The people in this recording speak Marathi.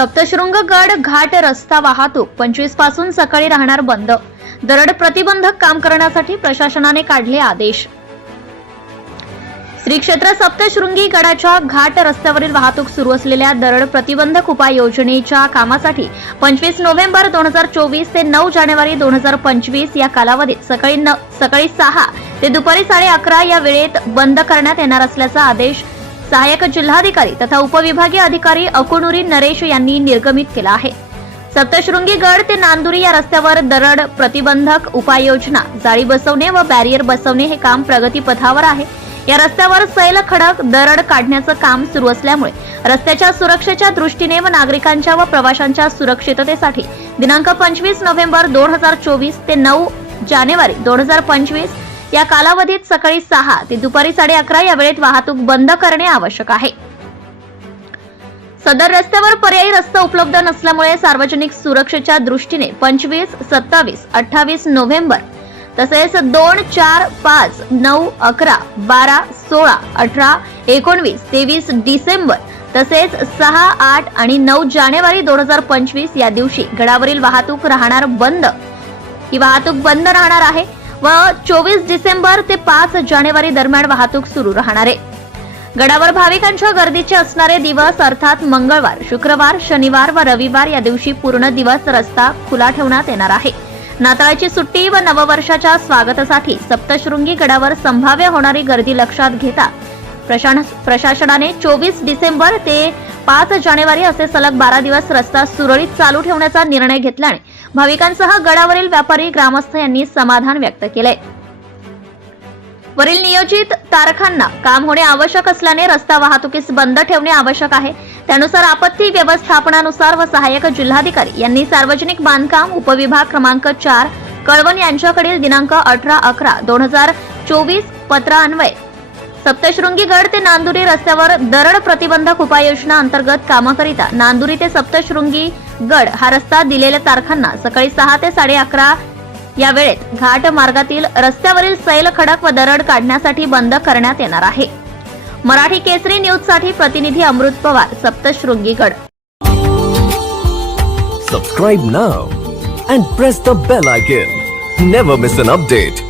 सप्तशृंग गड घाट रस्ता वाहतूक पंचवीसपासून सकाळी राहणार बंद. दरड प्रतिबंधक काम करण्यासाठी प्रशासनाने काढले आदेश. श्री क्षेत्र सप्तशृंगी गडाच्या घाट रस्त्यावरील वाहतूक सुरू असलेल्या दरड प्रतिबंधक उपाययोजनेच्या कामासाठी पंचवीस नोव्हेंबर दोन हजार चोवीस ते नऊ जानेवारी दोन हजार पंचवीस या कालावधीत सकाळी सकाळी सहा ते दुपारी साडे अकरा या वेळेत बंद करण्यात येणार असल्याचा आदेश सहाय्यक जिल्हाधिकारी तथा उपविभागीय अधिकारी अकुणुरी नरेश यांनी निर्गमित केला आहे. सप्तशृंगी गड ते नांदुरी या रस्त्यावर दरड प्रतिबंधक उपाययोजना जाळी बसवणे व बॅरियर बसवणे हे काम प्रगतीपथावर आहे. या रस्त्यावर सैल खडक दरड काढण्याचं काम सुरू असल्यामुळे रस्त्याच्या सुरक्षेच्या दृष्टीने व नागरिकांच्या व प्रवाशांच्या सुरक्षिततेसाठी दिनांक पंचवीस नोव्हेंबर दोन हजार चोवीस ते नऊ जानेवारी दोन हजार पंचवीस या कालावधीत सकाळी सहा ते दुपारी साडे अकरा या वेळेत वाहतूक बंद करणे आवश्यक आहे. सदर रस्त्यावर पर्यायी रस्ता उपलब्ध नसल्यामुळे सार्वजनिक सुरक्षेच्या दृष्टीने पंचवीस सत्तावीस अठ्ठावीस नोव्हेंबर तसेच दोन चार पाच नऊ अकरा बारा सोळा अठरा एकोणवीस तेवीस डिसेंबर तसेच सहा आठ आणि नऊ जानेवारी दोन हजार पंचवीस या दिवशी गडावरील वाहतूक राहणार बंद. ही वाहतूक बंद राहणार आहे. व चोवीस डिसेंबर ते पाच जानेवारी दरम्यान वाहतूक सुरू राहणार आहे. गडावर भाविकांच्या गर्दीचे असणारे दिवस अर्थात मंगळवार शुक्रवार शनिवार व रविवार या दिवशी पूर्ण दिवस रस्ता खुला ठेवण्यात येणार आहे. नाताळाची सुट्टी व नववर्षाच्या स्वागतासाठी सप्तशृंगी गडावर संभाव्य होणारी गर्दी लक्षात घेता प्रशासनाने चोवीस डिसेंबर ते पाच जानेवारी असे सलग बारा दिवस रस्ता सुरळीत चालू ठेवण्याचा निर्णय घेतल्याने भाविकांसह गडावरील व्यापारी ग्रामस्थ यांनी समाधान व्यक्त केलंय. वरील नियोजित तारखांना काम होणे आवश्यक असल्याने रस्ता वाहतुकीस बंद ठेवणे आवश्यक आहे. त्यानुसार आपत्ती व्यवस्थापनानुसार व सहाय्यक जिल्हाधिकारी यांनी सार्वजनिक बांधकाम उपविभाग क्रमांक चार कळवण यांच्याकडील दिनांक अठरा अकरा दोन हजार चोवीस पत्रान्वये सप्तशृंगी गड ते नांदुरी रस्त्यावर दरड प्रतिबंधक उपाययोजना अंतर्गत कामाकरिता नांदुरी ते सप्तशृंगी गड हा रस्ता दिलेल्या तारखांना सकाळी सहा ते साडे अकरा या वेळेत घाट मार्गातील रस्त्यावरील सैल खडक व दरड काढण्यासाठी बंद करण्यात येणार आहे. मराठी केसरी न्यूजसाठी प्रतिनिधी Amrut Pawar Saptashrungi Gad. Subscribe now and press the bell icon never miss an update